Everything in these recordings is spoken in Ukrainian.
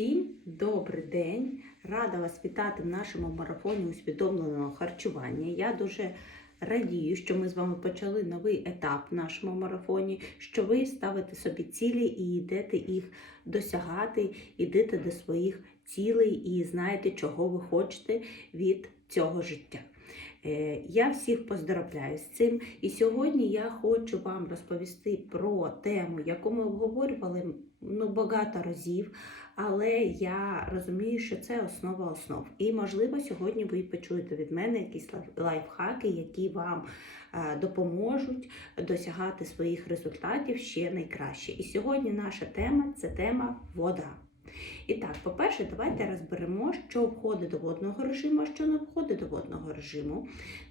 Всім добрий день! Рада вас вітати в нашому марафоні усвідомленого харчування. Я дуже радію, що ми з вами почали новий етап в нашому марафоні, що ви ставите собі цілі і йдете їх досягати, йдете до своїх цілей і знаєте, чого ви хочете від цього життя. Е, Я всіх поздравляю з цим. І сьогодні я хочу вам розповісти про тему, яку ми обговорювали ну, багато разів, але я розумію, що це основа основ. І, можливо, сьогодні ви почуєте від мене якісь лайф- лайфхаки, які вам е, допоможуть досягати своїх результатів ще найкраще. І сьогодні наша тема це тема вода. І так, по-перше, давайте розберемо, що входить до водного режиму, а що не входить до водного режиму.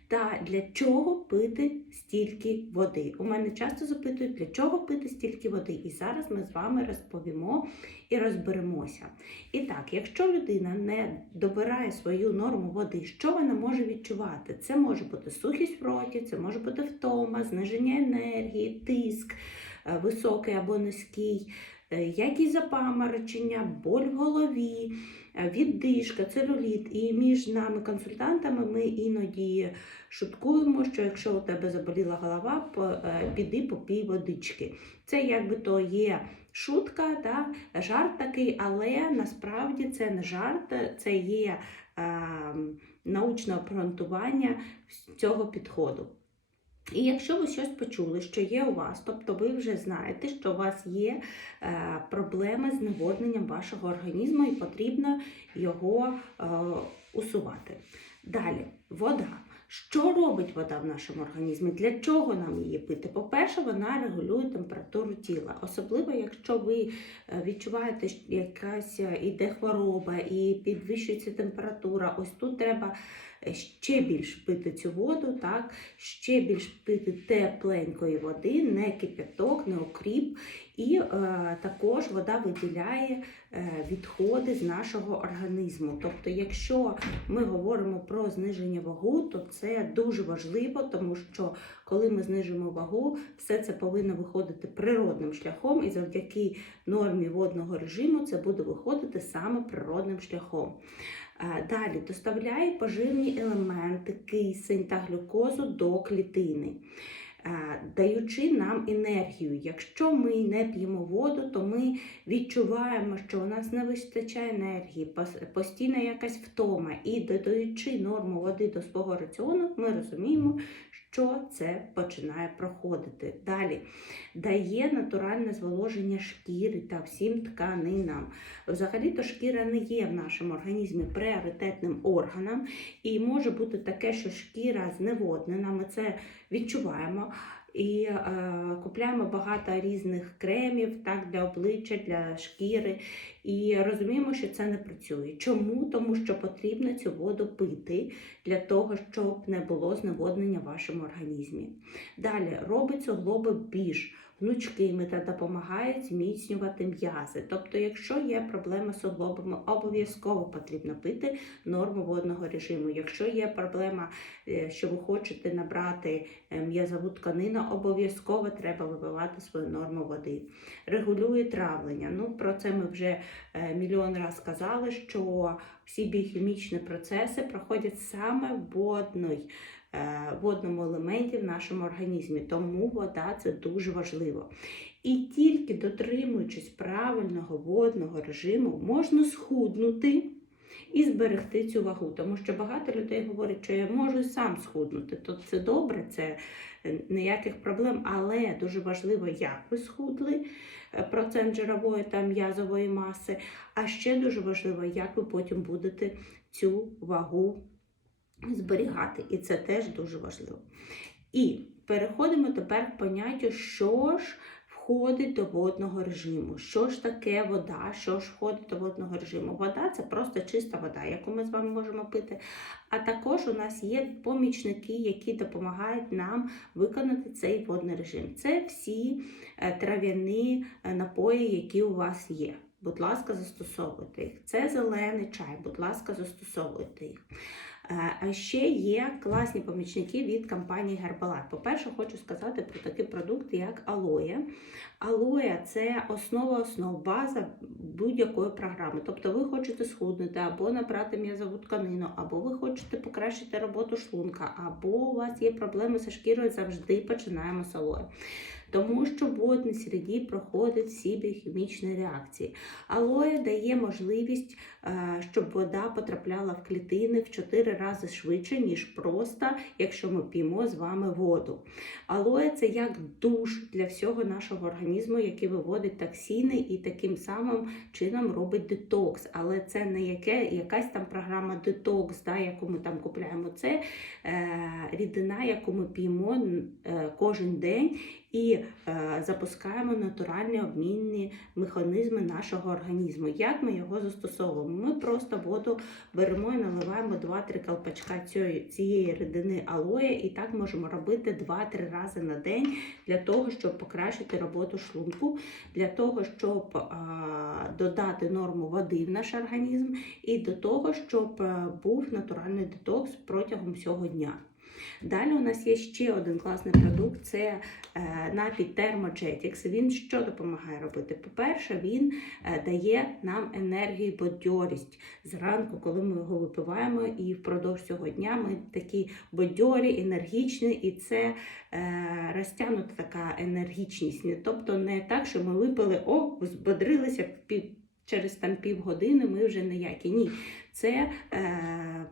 Та для чого пити стільки води? У мене часто запитують, для чого пити стільки води. І зараз ми з вами розповімо і розберемося. І так, якщо людина не добирає свою норму води, що вона може відчувати? Це може бути сухість в роті, це може бути втома, зниження енергії, тиск е, високий або низький, е, якість запаморочення, боль в голові, е, віддишка, целюліт. І між нами, консультантами, ми іноді шуткуємо, що якщо у тебе заболіла голова, е, піди попій водички. Це якби то є шутка, да? жарт такий, але насправді це не жарт, це є е, научне обґрунтування цього підходу. І якщо ви щось почули, що є у вас, тобто ви вже знаєте, що у вас є е, проблеми з наводненням вашого організму і потрібно його е, усувати. Далі, вода. Що робить вода в нашому організмі? Для чого нам її пити? По-перше, вона регулює температуру тіла. Особливо, якщо ви е, відчуваєте, що якась іде хвороба і підвищується температура, ось тут треба ще більш пити цю воду, так? ще більш пити тепленької води, не кипяток, не окріп. І е, також вода виділяє е, відходи з нашого організму. Тобто, якщо ми говоримо про зниження вагу, то це дуже важливо, тому що коли ми знижуємо вагу, все це повинно виходити природним шляхом, і завдяки нормі водного режиму це буде виходити саме природним шляхом. Е, Далі доставляє поживні елементи, кисень та глюкозу до клітини. е, Даючи нам енергію. Якщо ми не п'ємо воду, то ми відчуваємо, що у нас не вистачає енергії, пос- постійна якась втома. І додаючи норму води до свого раціону, ми розуміємо, що це починає проходити. Далі дає натуральне зволоження шкіри та всім тканинам. Взагалі-то шкіра не є в нашому організмі пріоритетним органом, і може бути таке, що шкіра зневоднена, ми це відчуваємо. І е, купляємо багато різних кремів так, для обличчя, для шкіри. І розуміємо, що це не працює. Чому? Тому що потрібно цю воду пити для того, щоб не було зневоднення в вашому організмі. Далі робить глоби більш гнучкими та допомагають зміцнювати м'язи. Тобто, якщо є проблема з суглобами, обов'язково потрібно пити норму водного режиму. Якщо є проблема, е, що ви хочете набрати е, м'язову тканину, обов'язково треба випивати свою норму води. Регулює травлення. Ну, про це ми вже е, мільйон раз сказали, що всі біохімічні процеси проходять саме е, водному елементі в нашому організмі. Тому вода це дуже важливо. І тільки дотримуючись правильного водного режиму, можна схуднути і зберегти цю вагу. Тому що багато людей говорять, що я можу сам схуднути. То це добре, це е, ніяких проблем, але дуже важливо, як ви схудли. е, Процент жирової та м'язової маси, а ще дуже важливо, як ви потім будете цю вагу зберігати, і це теж дуже важливо. І переходимо тепер к поняттю, що ж входить до водного режиму. Що ж таке вода? Що ж входить до водного режиму? Вода це просто чиста вода, яку ми з вами можемо пити. А також у нас є помічники, які допомагають нам виконати цей водний режим. Це всі е, трав'яні е, напої, які у вас є. Будь ласка, застосовуйте їх. Це зелений чай, будь ласка, застосовуйте їх. Е, А ще є класні помічники від компанії Herbalife. По-перше, хочу сказати про такі продукти, як алоє. Алоє це основа основ, база будь-якої програми. Тобто ви хочете схуднути, або набрати м'язову тканину, або ви хочете покращити роботу шлунка, або у вас є проблеми зі шкірою, завжди починаємо з алоє. Тому що в водній середі проходять всі біохімічні реакції. Алоє дає можливість, е, щоб вода потрапляла в клітини в 4 рази швидше, ніж просто, якщо ми п'ємо з вами воду. Алоє це як душ для всього нашого організму, який виводить токсини і таким самим чином робить детокс. Але це не яке, якась там програма детокс, да, яку ми там купляємо. Це е, рідина, яку ми п'ємо е, кожен день і е, запускаємо натуральні обмінні механізми нашого організму. Як ми його застосовуємо? Ми просто воду беремо і наливаємо 2-3 колпачка цієї, цієї рідини алоє, і так можемо робити 2-3 рази на день для того, щоб покращити роботу шлунку, для того, щоб е, додати норму води в наш організм, і до того, щоб е, був натуральний детокс протягом всього дня. Далі у нас є ще один класний продукт це е, напій Thermogetics. Він що допомагає робити? По-перше, він е, дає нам енергію бадьорість зранку, коли ми його випиваємо, і впродовж цього дня ми такі бадьорі, енергічні, і це е, розтягнута така енергічність. Тобто не так, що ми випили, о, збодрилися через там півгодини, ми вже ніякі. Ні, це. Е,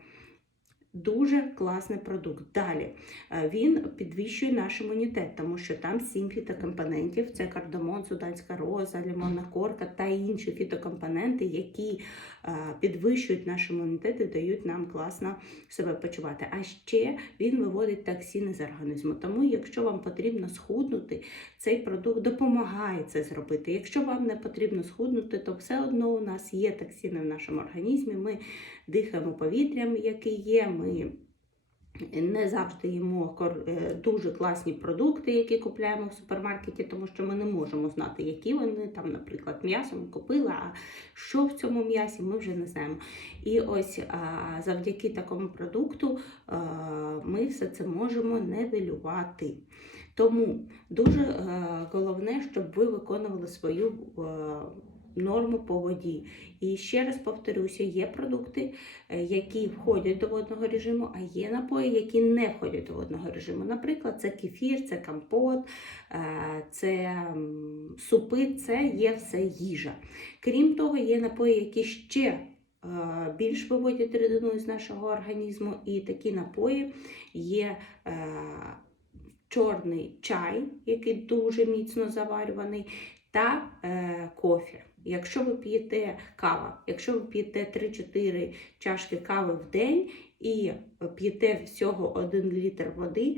Дуже класний продукт. Далі е, він підвищує наш імунітет, тому що там сім фітокомпонентів: це кардамон, суданська роза, лимонна корка та інші фітокомпоненти, які е, підвищують наш імунітет і дають нам класно себе почувати. А ще він виводить токсини з організму. Тому, якщо вам потрібно схуднути, цей продукт допомагає це зробити. Якщо вам не потрібно схуднути, то все одно у нас є токсини в нашому організмі. Ми дихаємо повітрям, яке є. Ми не завжди їмо е, дуже класні продукти, які купляємо в супермаркеті, тому що ми не можемо знати, які вони там, наприклад, м'ясо ми купили, а що в цьому м'ясі, ми вже не знаємо. І ось завдяки такому продукту ми все це можемо нивелювати. Тому дуже е, головне, щоб ви виконували свою е, норму по воді. І ще раз повторюся, є продукти, е, які входять до водного режиму, а є напої, які не входять до водного режиму. Наприклад, це кефір, це компот, е, це супи, це є все їжа. Крім того, є напої, які ще е, більш виводять рідину з нашого організму, і такі напої є. Чорний чай, який дуже міцно заварюваний, та е, кофе. Якщо ви п'єте кава, якщо ви п'єте 3-4 чашки кави в день і п'єте всього 1 літр води,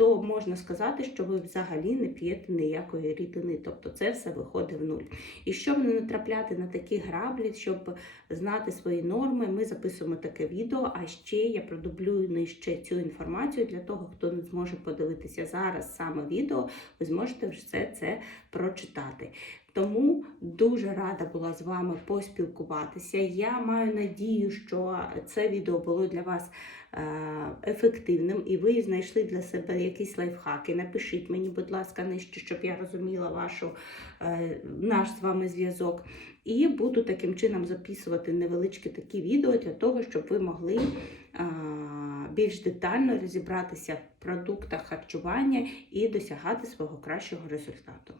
то можна сказати, що ви взагалі не п'єте ніякої рідини. Тобто це все виходить в нуль. І щоб не натрапляти на такі граблі, щоб знати свої норми, ми записуємо таке відео. А ще я продублюю нижче цю інформацію для того, хто не зможе подивитися зараз саме відео, ви зможете все це прочитати. Тому дуже рада була з вами поспілкуватися. Я маю надію, що це відео було для вас е, ефективним і ви знайшли для себе якісь лайфхаки. Напишіть мені, будь ласка, нижче, щоб я розуміла вашу, е, наш з вами зв'язок. І буду таким чином записувати невеличкі такі відео для того, щоб ви могли е, більш детально розібратися в продуктах харчування і досягати свого кращого результату.